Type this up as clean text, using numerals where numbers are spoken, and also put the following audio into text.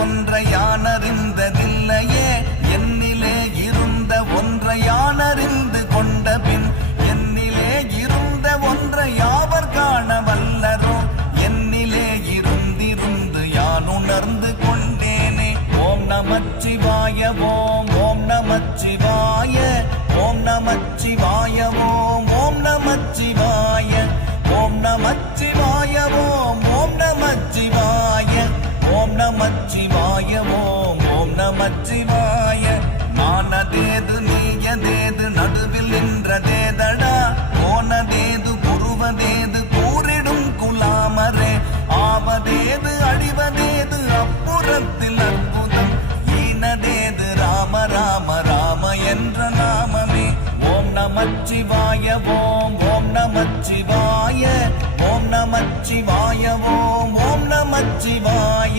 ஒன்றை யானறிந்ததில்லையே என்னிலே இருந்த ஒன்றை யானறிந்து கொண்ட பின் என்னிலே இருந்த ஒன்றை யாவர் காண வல்லரோ என்னிலே இருந்திருந்து யான் உணர்ந்து கொண்டேனே. ஓம் நமச்சிவாய ஓம் ஓம் நமச்சிவாய ஓம் நமச்சிவாய ஓம் ஓம் நமச்சிவாய ஓம் நமச்சிவாய ஓம் ஓம் நமச்சிவாய ஓம் நமச்சிவாய ஓம் ஓம் நமச்சிவாய. நானதேது நீயதேது நடுவில் நின்றதேதடா போனதேது புருவதேது கூறிடும் குலாமரே ஆவதேது அழிவதேது அப்புறத்தில் அற்புதம் ஈனதேது ராம ராம ராம என்ற நாமமே. ஓம் நமச்சிவாய ஓம் ஓம் நமச்சிவாய ஓம் நமச்சிவாய ஓம் ஓம் நமச்சிவாய